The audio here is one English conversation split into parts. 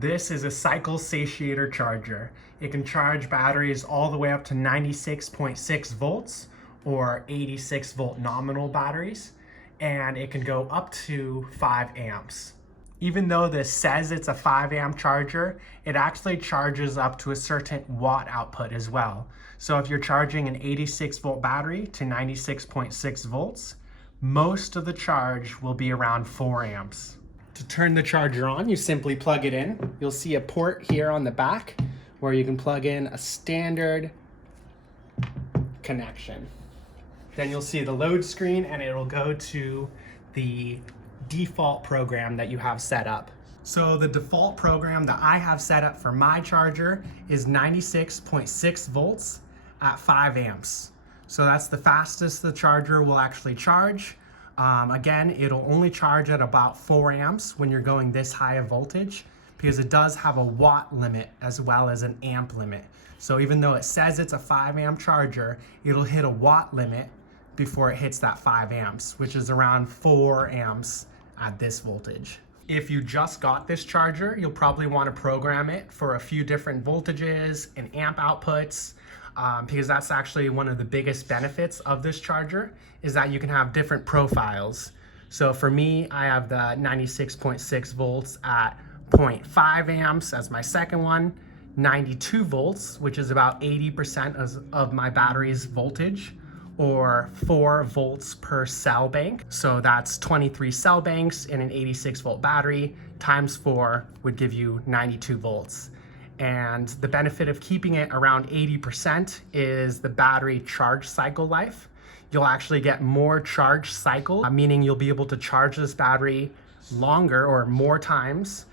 This is a Cycle Satiator charger. It can charge batteries all the way up to 96.6 volts or 86 volt nominal batteries, and it can go up to 5 amps. Even though this says it's a 5 amp charger, it actually charges up to a certain watt output as well. So if you're charging an 86 volt battery to 96.6 volts, most of the charge will be around 4 amps. To turn the charger on, you simply plug it in. You'll see a port here on the back where you can plug in a standard connection. Then you'll see the load screen and it'll go to the default program that you have set up. So the default program that I have set up for my charger is 96.6 volts at 5 amps. So that's the fastest the charger will actually charge. Again, it'll only charge at about 4 amps when you're going this high of voltage, because it does have a watt limit as well as an amp limit. So even though it says it's a 5 amp charger, it'll hit a watt limit before it hits that 5 amps, which is around 4 amps at this voltage. If you just got this charger, you'll probably want to program it for a few different voltages and amp outputs, because that's actually one of the biggest benefits of this charger, is that you can have different profiles. So for me, I have the 96.6 volts at 0.5 amps as my second one, 92 volts, which is about 80% of my battery's voltage, or 4 volts per cell bank. So that's 23 cell banks in an 86 volt battery times 4 would give you 92 volts. And the benefit of keeping it around 80% is the battery charge cycle life. You'll actually get more charge cycle, meaning you'll be able to charge this battery longer or more times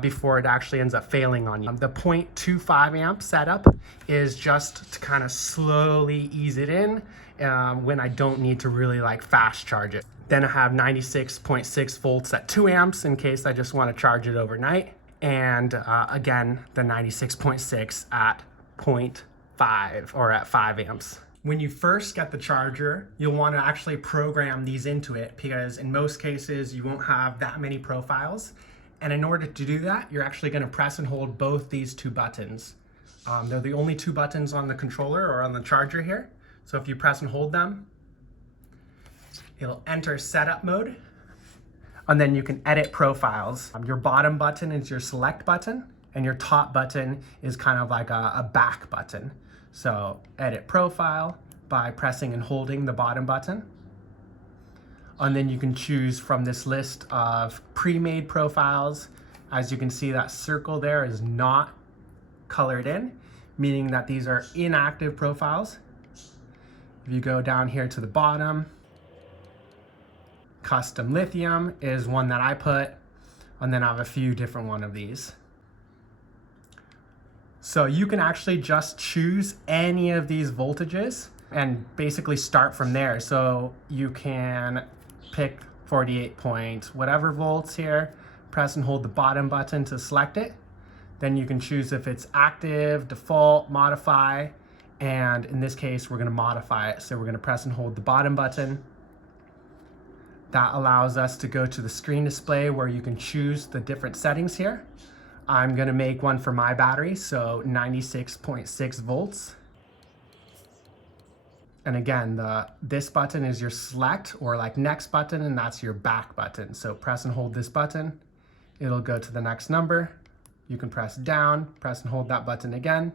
before it actually ends up failing on you. The 0.25 amp setup is just to kind of slowly ease it in when I don't need to really fast charge it. Then I have 96.6 volts at 2 amps in case I just want to charge it overnight. And again, the 96.6 at 0.5 or at 5 amps. When you first get the charger, you'll want to actually program these into it, because in most cases you won't have that many profiles. And in order to do that, you're actually going to press and hold both these two buttons. They're the only two buttons on the controller or on the charger here. So if you press and hold them, it'll enter setup mode. And then you can edit profiles. Your bottom button is your select button, and your top button is kind of like a back button. So edit profile by pressing and holding the bottom button. And then you can choose from this list of pre-made profiles. As you can see, that circle there is not colored in, meaning that these are inactive profiles. If you go down here to the bottom, custom lithium is one that I put, and then I have a few different one of these. So you can actually just choose any of these voltages and basically start from there. So you can pick 48 point whatever volts here, press and hold the bottom button to select it. Then you can choose if it's active, default, modify, and in this case we're going to modify it. So we're going to press and hold the bottom button. That allows us to go to the screen display where you can choose the different settings here. I'm going to make one for my battery, so 96.6 volts. And again, this button is your select or next button, and that's your back button. So press and hold this button. It'll go to the next number. You can press down, press and hold that button again,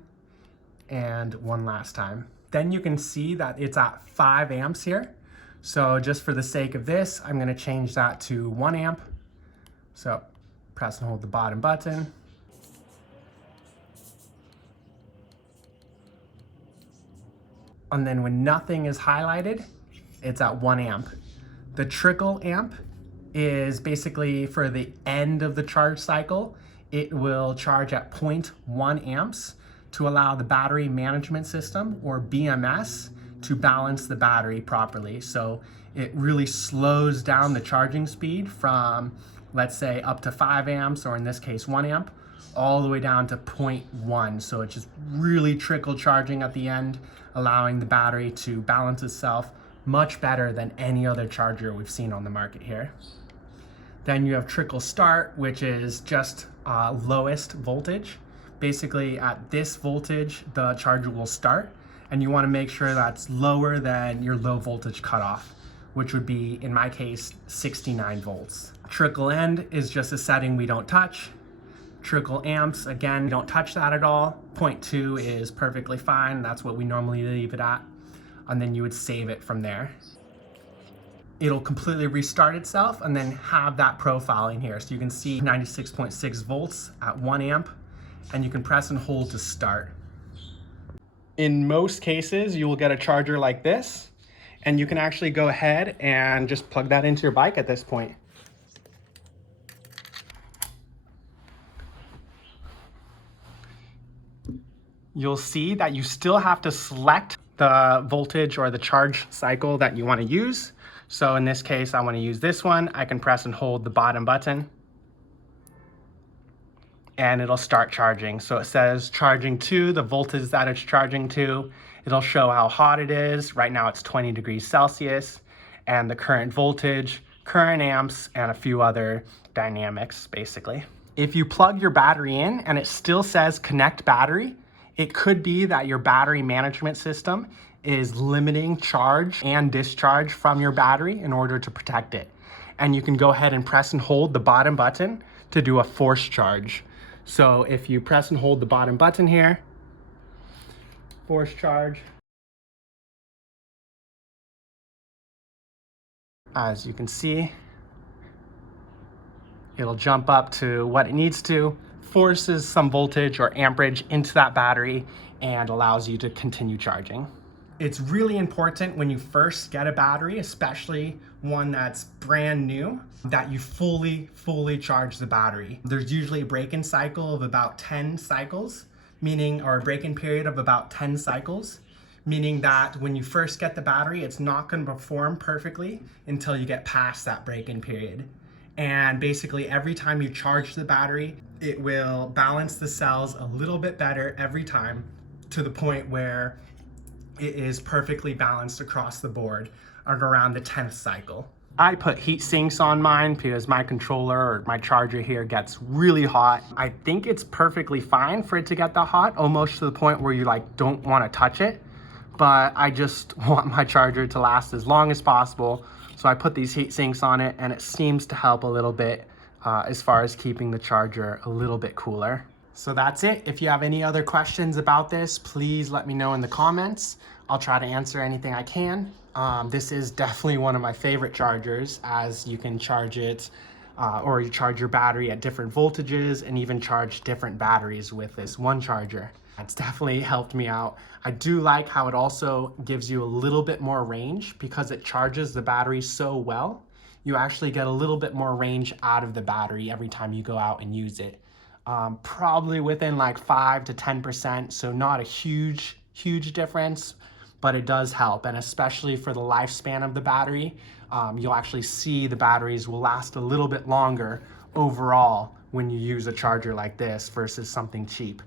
and one last time. Then you can see that it's at 5 amps here. So just for the sake of this, I'm going to change that to 1 amp. So press and hold the bottom button. And then when nothing is highlighted, it's at 1 amp. The trickle amp is basically for the end of the charge cycle. It will charge at 0.1 amps to allow the battery management system, or BMS, to balance the battery properly. So it really slows down the charging speed from, let's say, up to 5 amps, or in this case 1 amp, all the way down to 0.1. So it's just really trickle charging at the end, allowing the battery to balance itself much better than any other charger we've seen on the market here. Then you have trickle start, which is just lowest voltage. Basically at this voltage, the charger will start, and you want to make sure that's lower than your low voltage cutoff, which would be, in my case, 69 volts. Trickle end is just a setting we don't touch. Trickle amps, again, we don't touch that at all. 0.2 is perfectly fine. That's what we normally leave it at. And then you would save it from there. It'll completely restart itself and then have that profiling here. So you can see 96.6 volts at 1 amp, and you can press and hold to start. In most cases, you will get a charger like this, and you can actually go ahead and just plug that into your bike at this point. You'll see that you still have to select the voltage or the charge cycle that you want to use. So in this case, I want to use this one. I can press and hold the bottom button, and it'll start charging. So it says charging to the voltage that it's charging to. It'll show how hot it is. Right now it's 20 degrees Celsius, and the current voltage, current amps, and a few other dynamics, basically. If you plug your battery in and it still says connect battery, it could be that your battery management system is limiting charge and discharge from your battery in order to protect it. And you can go ahead and press and hold the bottom button to do a force charge. So if you press and hold the bottom button here, force charge. As you can see, it'll jump up to what it needs to, forces some voltage or amperage into that battery, and allows you to continue charging. It's really important when you first get a battery, especially one that's brand new, that you fully charge the battery. There's usually a break-in cycle of about 10 cycles, or a break-in period of about 10 cycles, meaning that when you first get the battery, it's not going to perform perfectly until you get past that break-in period. And basically every time you charge the battery, it will balance the cells a little bit better every time, to the point where it is perfectly balanced across the board at around the 10th cycle. I put heat sinks on mine because my controller or my charger here gets really hot. I think it's perfectly fine for it to get that hot, almost to the point where you don't want to touch it. But I just want my charger to last as long as possible. So I put these heat sinks on it, and it seems to help a little bit as far as keeping the charger a little bit cooler. So that's it. If you have any other questions about this, please let me know in the comments. I'll try to answer anything I can. This is definitely one of my favorite chargers, as you can charge it or you charge your battery at different voltages and even charge different batteries with this one charger. It's definitely helped me out. I do like how it also gives you a little bit more range because it charges the battery so well. You actually get a little bit more range out of the battery every time you go out and use it. Probably within 5 to 10%, so not a huge difference, but it does help. And especially for the lifespan of the battery, you'll actually see the batteries will last a little bit longer overall when you use a charger like this versus something cheap.